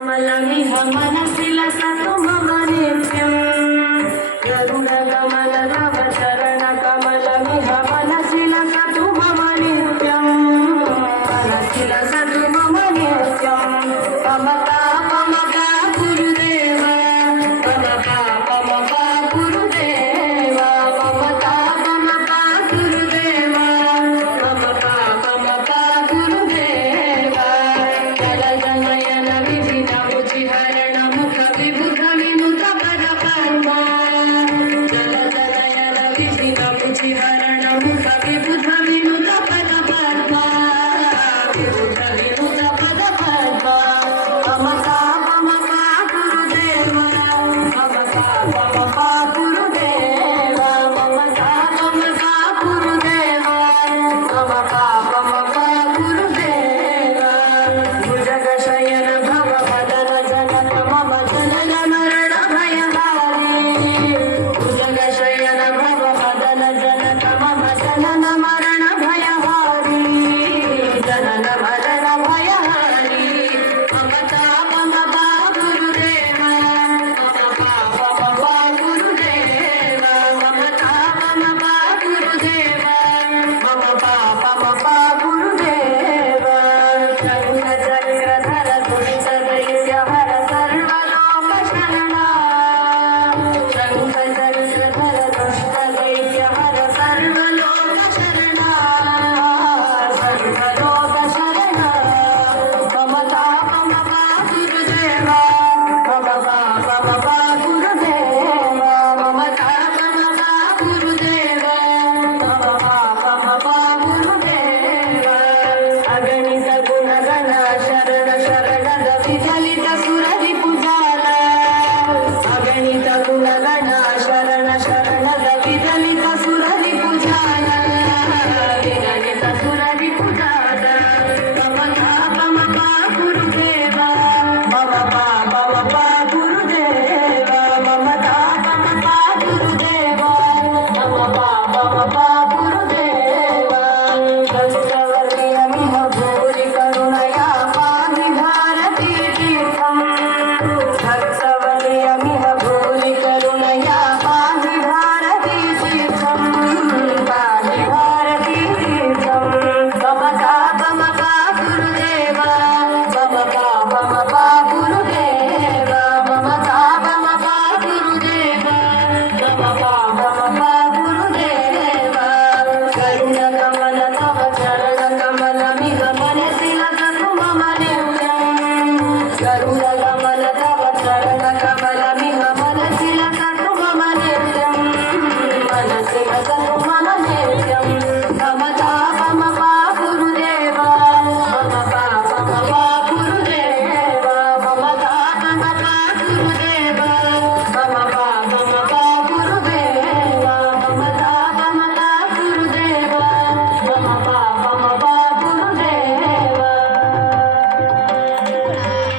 कमलमिह मनसि लसतु मम नित्यं गरुडकमलनव चरणकमलमिह मनसि लसतु मम नित्यं मनसि लसतु मम नित्यं ममता गुरुदेव ममता गुरुदेव ममता गुरुदेव ममता गुरुदेव जलजनयन विधिन मुचिहरण मुख विबुध विनुत पद पद्मा जलजनयन विधिन मुचिहरण मुख विबुध विनुत पद पद्मा विबुध विनुत पद पद्मा ममता गुरुदेव ममता गुरुदेव ममता गुरुदेव ममता गुरुदेव भुजगशयन भव मदन जनक मम जनन मरण भयहारी भुजगशयन भव मदन जनक मम जनन मरण भयहारी जनन मरण भयहारी ममता गुरुदेव ममता गुरुदेव ममता गुरुदेव ममता गुरुदेव शङ्खचक्रधर दुष्टदैत्यहर सर्वलोकशरणा शङ्खचक्रधर दुष्टदैत्यहर सर्वलोकशरणा सर्वलोकशरणा ममता गुरुदेव ममता गुरुदेव ममता गुरुदेव ममता गुरुदेव अगणित गुणगण शरण शरणद विचलित सुरभि पुजाल अगणित गुणगण शरण शरणद विचलित सुरभि पुजाल विचलित सुरभि पुजाल ममता गुरुदेव ममता गुरुदेव ममता गुरुदेव ममता गुरुदेव दंशवर्यमिह भूरि करुणया पाहि भारती तीर्थं दंशवर्यमिह भूरि करुणया पाहि भारती तीर्थं पाहि भारती तीर्थं ममता गुरुदेव ममता गुरुदेव ममता गुरुदेव ममता गुरुदेव करुणकमल तव चरणकमलमिह मनसि लसतु मम नित्यं करुणकमल तव चरणकमलमिह मनसि लसतु मम नित्यं मनसि लसतु